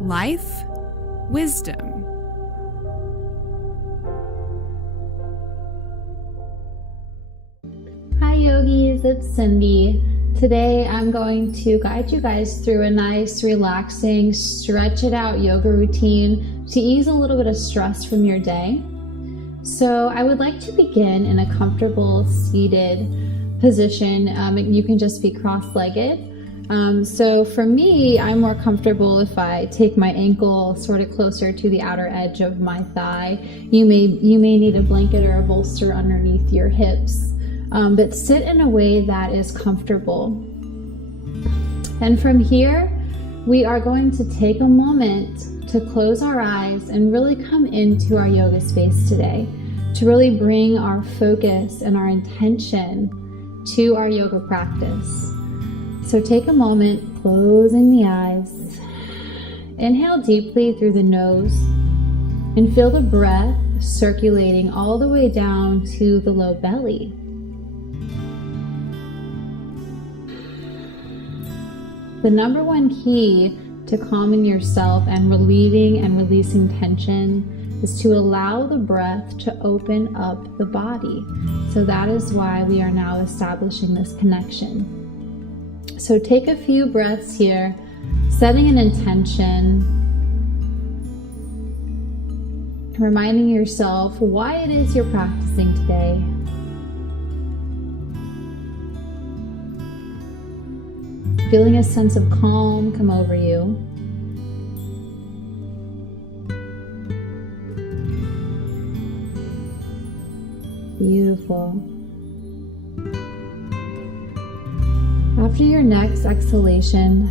life, wisdom. Hi yogis, it's Cindy. Today I'm going to guide you guys through a nice, relaxing, stretch it out yoga routine to ease a little bit of stress from your day. So I would like to begin in a comfortable seated position. You can just be cross-legged. So for me, I'm more comfortable if I take my ankle sort of closer to the outer edge of my thigh. You may need a blanket or a bolster underneath your hips. But sit in a way that is comfortable. And from here, we are going to take a moment to close our eyes and really come into our yoga space today, to really bring our focus and our intention to our yoga practice. So take a moment, closing the eyes. Inhale deeply through the nose and feel the breath circulating all the way down to the low belly. The number one key to calming yourself and relieving and releasing tension is to allow the breath to open up the body. So that is why we are now establishing this connection. So take a few breaths here, setting an intention, reminding yourself why it is you're practicing today. Feeling a sense of calm come over you. Beautiful. After your next exhalation,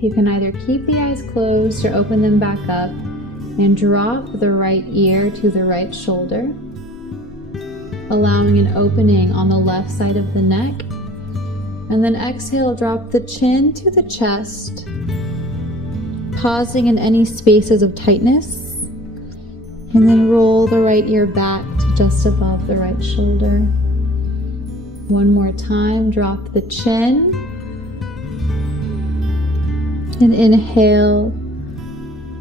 you can either keep the eyes closed or open them back up and drop the right ear to the right shoulder, allowing an opening on the left side of the neck. And then exhale, drop the chin to the chest, pausing in any spaces of tightness. And then roll the right ear back to just above the right shoulder. One more time, drop the chin. And inhale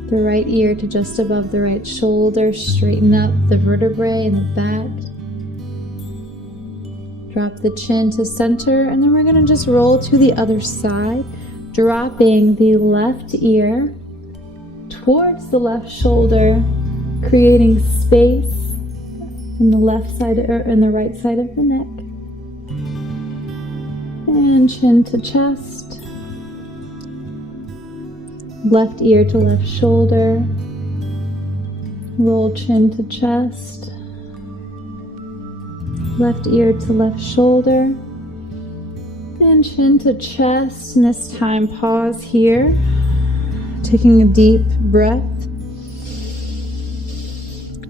the right ear to just above the right shoulder. Straighten up the vertebrae in the back. Drop the chin to center, and then we're going to just roll to the other side, dropping the left ear towards the left shoulder, creating space in the left side or in the right side of the neck. And chin to chest. Left ear to left shoulder. Roll chin to chest. Left ear to left shoulder, and chin to chest. And this time pause here, taking a deep breath,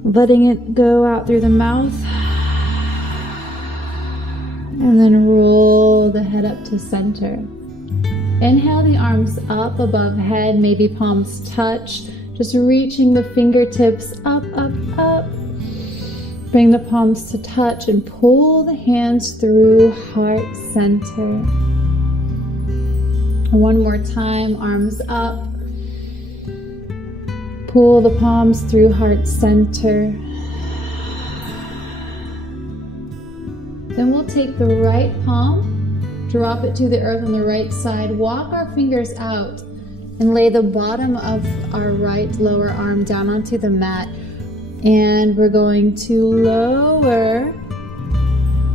letting it go out through the mouth, and then roll the head up to center. Inhale the arms up above head, maybe palms touch, just reaching the fingertips up, up, up. Bring the palms to touch and pull the hands through heart center. One more time, arms up. Pull the palms through heart center. Then we'll take the right palm, drop it to the earth on the right side, walk our fingers out, and lay the bottom of our right lower arm down onto the mat. And we're going to lower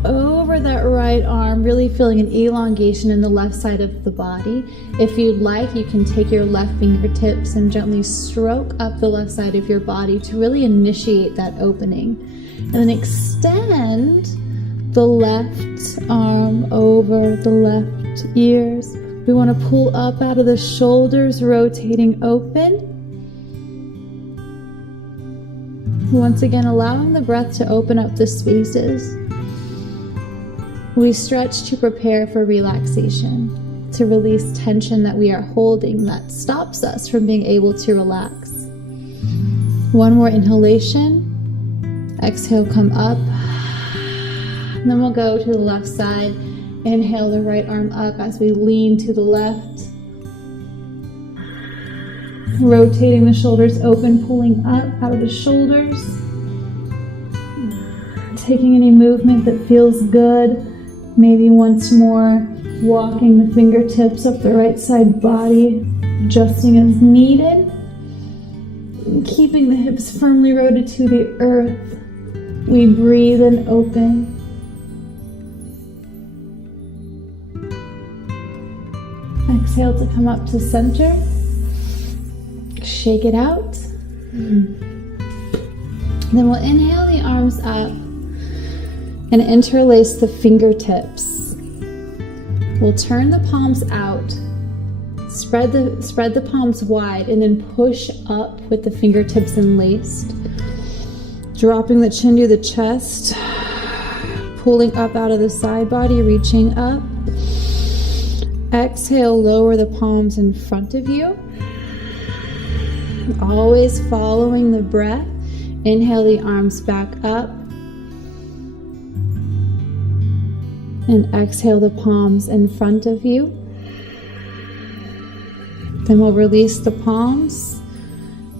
over that right arm, really feeling an elongation in the left side of the body. If you'd like, you can take your left fingertips and gently stroke up the left side of your body to really initiate that opening. And then extend the left arm over the left ears. We want to pull up out of the shoulders, rotating open. Once again, allowing the breath to open up the spaces. We stretch to prepare for relaxation, to release tension that we are holding that stops us from being able to relax. One more inhalation. Exhale, come up. And then we'll go to the left side. Inhale the right arm up as we lean to the left. Rotating the shoulders open, pulling up out of the shoulders. Taking any movement that feels good. Maybe once more, walking the fingertips up the right side body, adjusting as needed. Keeping the hips firmly rooted to the earth. We breathe and open. Exhale to come up to center. Shake it out. Then we'll inhale the arms up and interlace the fingertips. We'll turn the palms out, spread the palms wide, and then push up with the fingertips enlaced. Dropping the chin to the chest, pulling up out of the side body, reaching up. Exhale, lower the palms in front of you. Always following the breath. Inhale the arms back up. And exhale the palms in front of you. Then we'll release the palms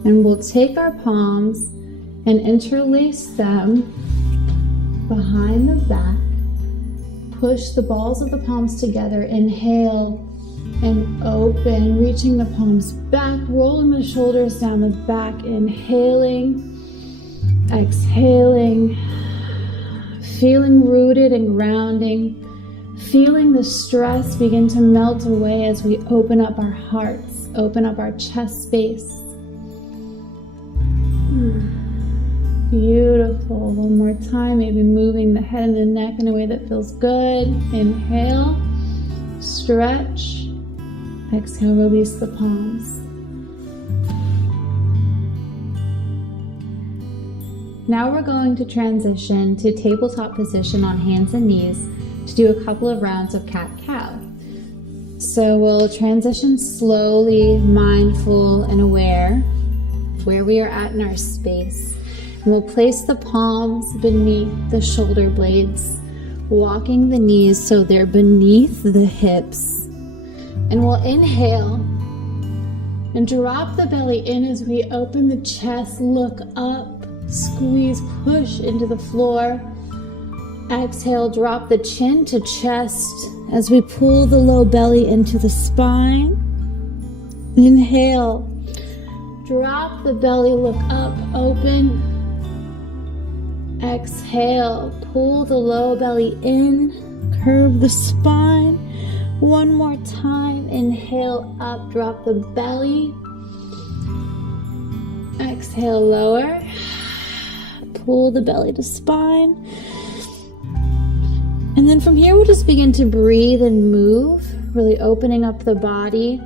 and we'll take our palms and interlace them behind the back. Push the balls of the palms together. Inhale and open, reaching the palms back, rolling the shoulders down the back. Inhaling, exhaling, feeling rooted and grounding. Feeling the stress begin to melt away as we open up our hearts, open up our chest space. Beautiful. One more time, maybe moving the head and the neck in a way that feels good. Inhale, stretch. Exhale, release the palms. Now we're going to transition to tabletop position on hands and knees to do a couple of rounds of cat-cow. So we'll transition slowly, mindful and aware of where we are at in our space. And we'll place the palms beneath the shoulder blades, walking the knees so they're beneath the hips. And we'll inhale and drop the belly in as we open the chest, look up, squeeze, push into the floor. Exhale, drop the chin to chest as we pull the low belly into the spine. Inhale, drop the belly, look up, open. Exhale, pull the low belly in, curve the spine. One more time, inhale up, drop the belly. Exhale, lower. Pull the belly to spine. And then from here, we'll just begin to breathe and move, really opening up the body,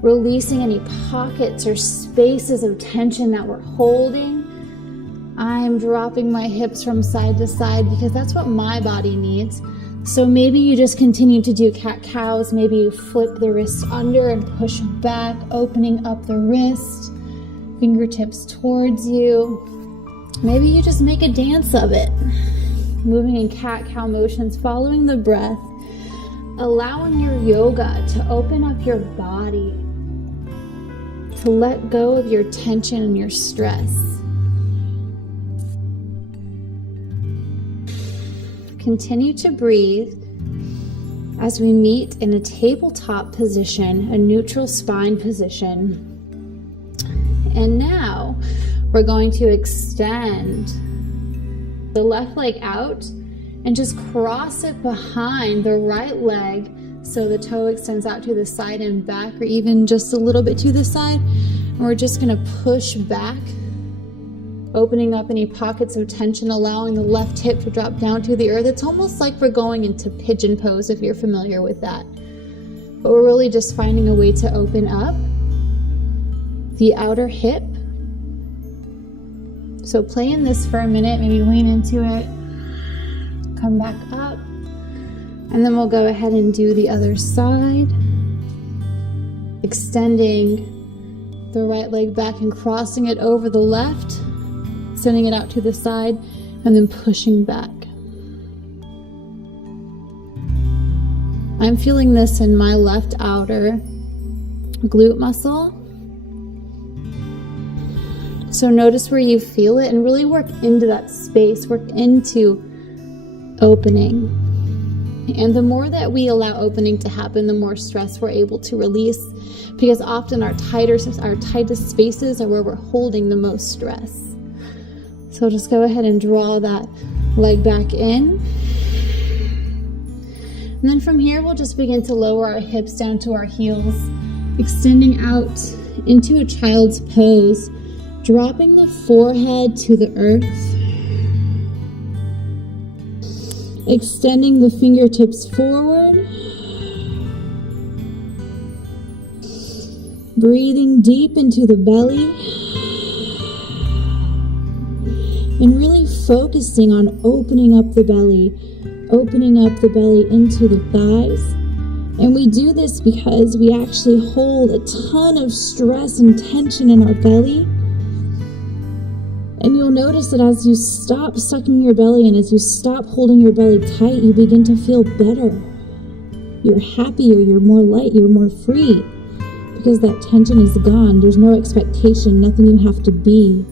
releasing any pockets or spaces of tension that we're holding. I'm dropping my hips from side to side because that's what my body needs. So maybe you just continue to do cat-cows. Maybe you flip the wrists under and push back, opening up the wrist, fingertips towards you. Maybe you just make a dance of it, moving in cat-cow motions, following the breath, allowing your yoga to open up your body, to let go of your tension and your stress. Continue to breathe as we meet in a tabletop position, a neutral spine position. And now we're going to extend the left leg out and just cross it behind the right leg so the toe extends out to the side and back, or even just a little bit to the side. And we're just going to push back, opening up any pockets of tension, allowing the left hip to drop down to the earth. It's almost like we're going into pigeon pose, if you're familiar with that. But we're really just finding a way to open up the outer hip. So play in this for a minute, maybe lean into it, come back up, and then we'll go ahead and do the other side, extending the right leg back and crossing it over the left, sending it out to the side, and then pushing back. I'm feeling this in my left outer glute muscle. So notice where you feel it and really work into that space, work into opening. And the more that we allow opening to happen, the more stress we're able to release, because often our tightest spaces are where we're holding the most stress. So just go ahead and draw that leg back in. And then from here, we'll just begin to lower our hips down to our heels, extending out into a child's pose, dropping the forehead to the earth, extending the fingertips forward, breathing deep into the belly, and really focusing on opening up the belly into the thighs. And we do this because we actually hold a ton of stress and tension in our belly. And you'll notice that as you stop sucking your belly and as you stop holding your belly tight, you begin to feel better. You're happier, you're more light, you're more free, because that tension is gone. There's no expectation, nothing you have to be,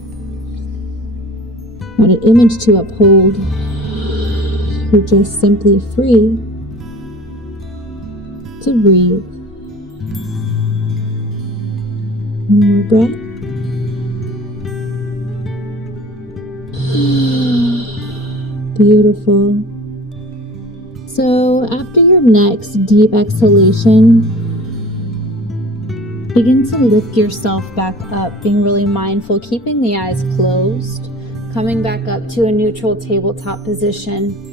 not an image to uphold. You're just simply free to breathe. One more breath. Beautiful. So after your next deep exhalation, begin to lift yourself back up, being really mindful, keeping the eyes closed, coming back up to a neutral tabletop position.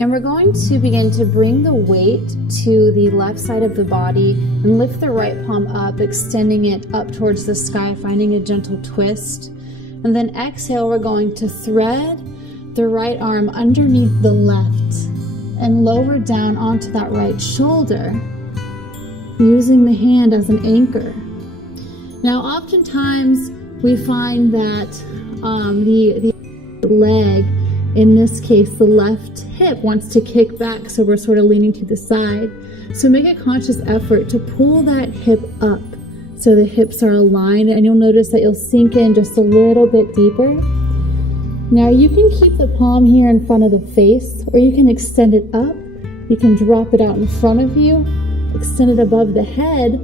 And we're going to begin to bring the weight to the left side of the body and lift the right palm up, extending it up towards the sky, finding a gentle twist. And then exhale, we're going to thread the right arm underneath the left and lower down onto that right shoulder, using the hand as an anchor. Now, oftentimes we find that the leg, in this case, the left hip, wants to kick back, so we're sort of leaning to the side. So make a conscious effort to pull that hip up so the hips are aligned, and you'll notice that you'll sink in just a little bit deeper. Now you can keep the palm here in front of the face, or you can extend it up. You can drop it out in front of you, extend it above the head,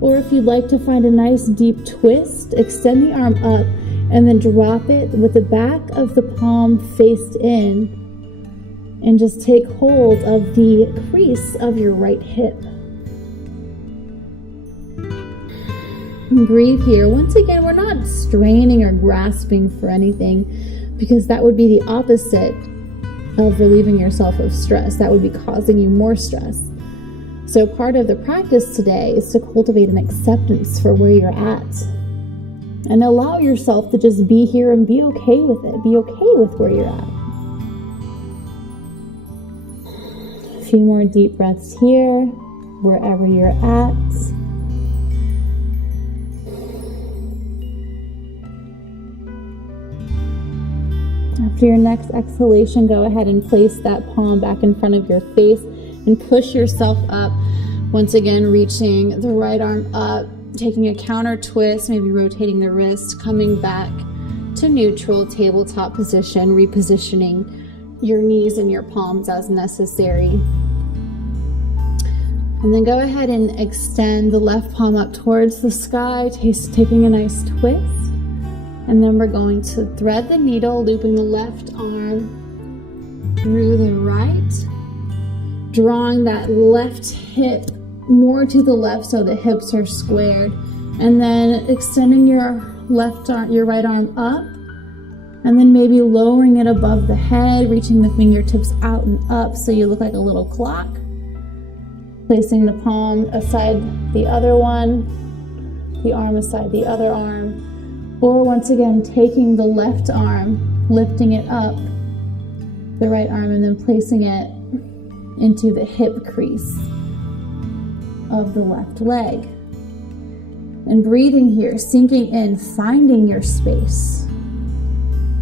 or if you'd like to find a nice deep twist, extend the arm up and then drop it with the back of the palm faced in, and just take hold of the crease of your right hip. And breathe here. Once again, we're not straining or grasping for anything, because that would be the opposite of relieving yourself of stress. That would be causing you more stress. So part of the practice today is to cultivate an acceptance for where you're at, and allow yourself to just be here and be okay with it. Be okay with where you're at. A few more deep breaths here, wherever you're at. After your next exhalation, go ahead and place that palm back in front of your face and push yourself up. Once again, reaching the right arm up, taking a counter twist, maybe rotating the wrist, coming back to neutral tabletop position, repositioning your knees and your palms as necessary. And then go ahead and extend the left palm up towards the sky, taking a nice twist. And then we're going to thread the needle, looping the left arm through the right, drawing that left hip more to the left so the hips are squared, and then extending your right arm up, and then maybe lowering it above the head, reaching the fingertips out and up so you look like a little clock. Placing the palm aside the other one, the arm aside the other arm. Or once again, taking the left arm, lifting it up, the right arm, and then placing it into the hip crease of the left leg. And breathing here, sinking in, finding your space,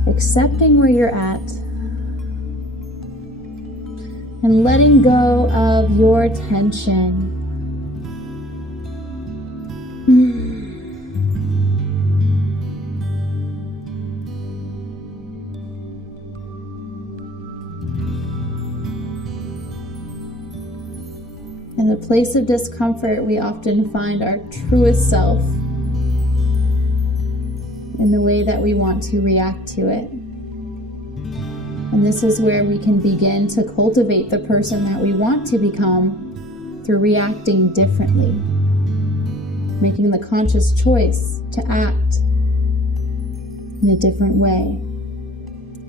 accepting where you're at, and letting go of your tension. In the place of discomfort, we often find our truest self in the way that we want to react to it. And this is where we can begin to cultivate the person that we want to become through reacting differently, making the conscious choice to act in a different way.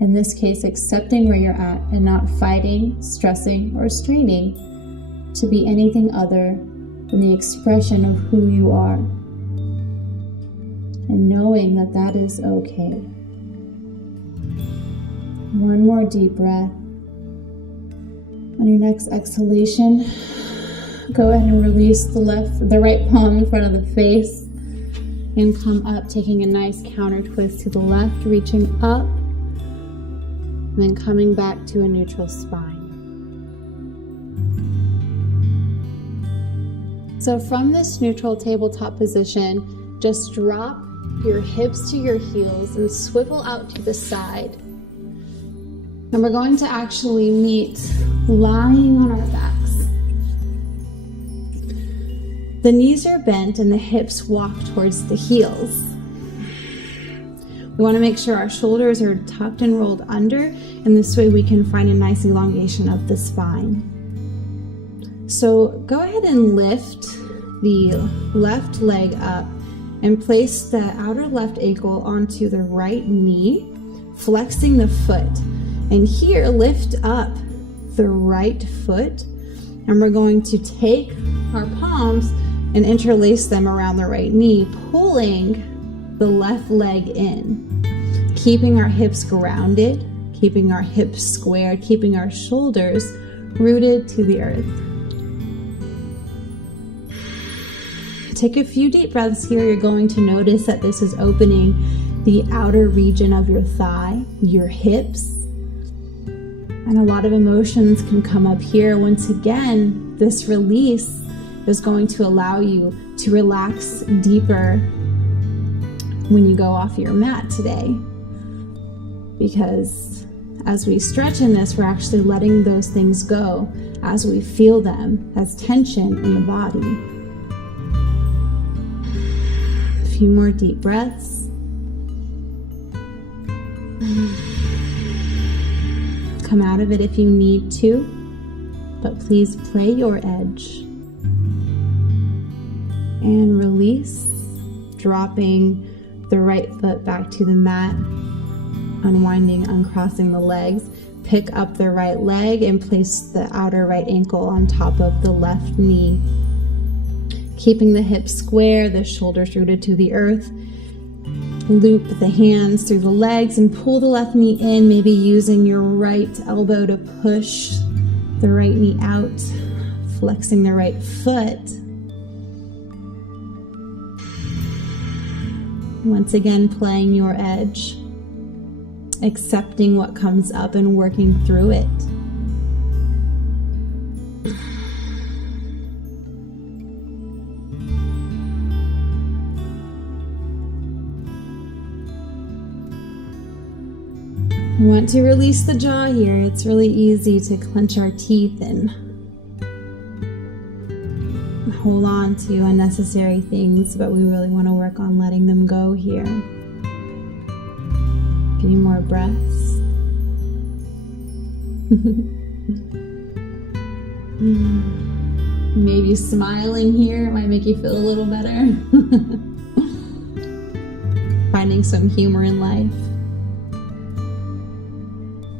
In this case, accepting where you're at and not fighting, stressing, or straining to be anything other than the expression of who you are. And knowing that that is okay. One more deep breath. On your next exhalation, go ahead and release the right palm in front of the face and come up, taking a nice counter twist to the left, reaching up, and then coming back to a neutral spine. So from this neutral tabletop position, just drop your hips to your heels and swivel out to the side. And we're going to actually meet lying on our backs. The knees are bent and the hips walk towards the heels. We want to make sure our shoulders are tucked and rolled under, and this way we can find a nice elongation of the spine. So go ahead and lift the left leg up and place the outer left ankle onto the right knee, flexing the foot. And here, lift up the right foot, and we're going to take our palms and interlace them around the right knee, pulling the left leg in, keeping our hips grounded, keeping our hips squared, keeping our shoulders rooted to the earth. Take a few deep breaths here. You're going to notice that this is opening the outer region of your thigh, your hips, and a lot of emotions can come up here. Once again, this release is going to allow you to relax deeper when you go off your mat today. Because as we stretch in this, we're actually letting those things go as we feel them as tension in the body. A few more deep breaths. Come out of it if you need to, but please play your edge. And release, dropping the right foot back to the mat, unwinding, uncrossing the legs. Pick up the right leg and place the outer right ankle on top of the left knee. Keeping the hips square, the shoulders rooted to the earth. Loop the hands through the legs and pull the left knee in, maybe using your right elbow to push the right knee out, flexing the right foot. Once again, playing your edge, accepting what comes up and working through it. We want to release the jaw here. It's really easy to clench our teeth and hold on to unnecessary things, but we really want to work on letting them go here. A few more breaths. Maybe smiling here might make you feel a little better. Finding some humor in life.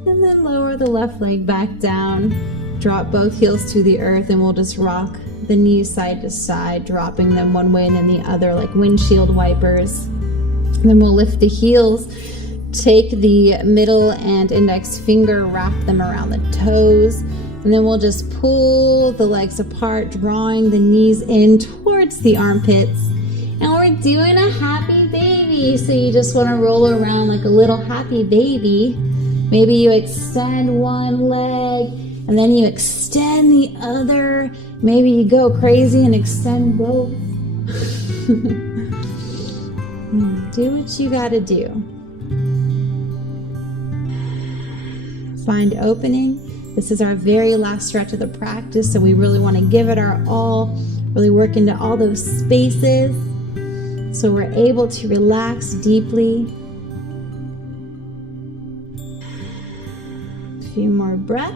And then lower the left leg back down. Drop both heels to the earth, and we'll just rock the knees side to side, dropping them one way and then the other like windshield wipers. And then we'll lift the heels, take the middle and index finger, wrap them around the toes, and then we'll just pull the legs apart, drawing the knees in towards the armpits. And we're doing a happy baby. So you just want to roll around like a little happy baby. Maybe you extend one leg and then you extend the other. Maybe you go crazy and extend both. Do what you gotta do. Find opening This is our very last stretch of the practice, so we really want to give it our all, really work into all those spaces so we're able to relax deeply. A few more breaths.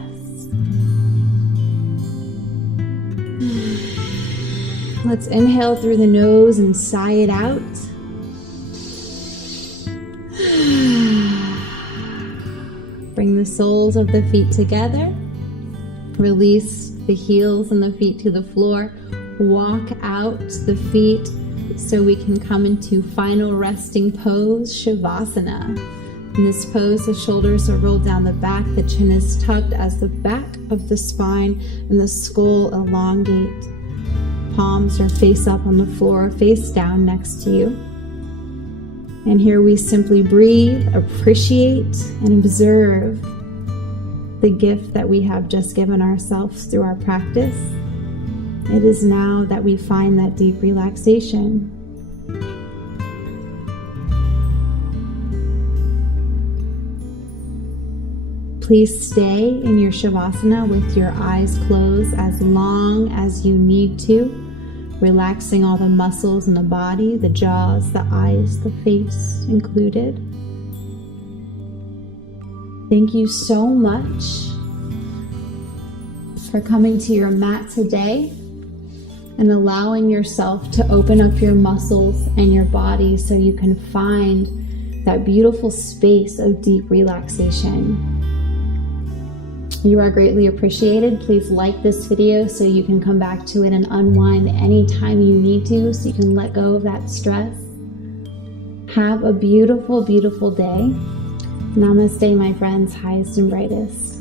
Let's inhale through the nose and sigh it out. Bring the soles of the feet together. Release the heels and the feet to the floor. Walk out the feet so we can come into final resting pose, Shavasana. In this pose, the shoulders are rolled down the back, the chin is tucked as the back of the spine and the skull elongate. Palms are face up on the floor, face down next to you. And here we simply breathe, appreciate, and observe the gift that we have just given ourselves through our practice. It is now that we find that deep relaxation. Please stay in your Shavasana with your eyes closed as long as you need to, relaxing all the muscles in the body, the jaws, the eyes, the face included. Thank you so much for coming to your mat today and allowing yourself to open up your muscles and your body so you can find that beautiful space of deep relaxation. You are greatly appreciated. Please like this video so you can come back to it and unwind anytime you need to, so you can let go of that stress. Have a beautiful, beautiful day. Namaste, my friends, highest and brightest.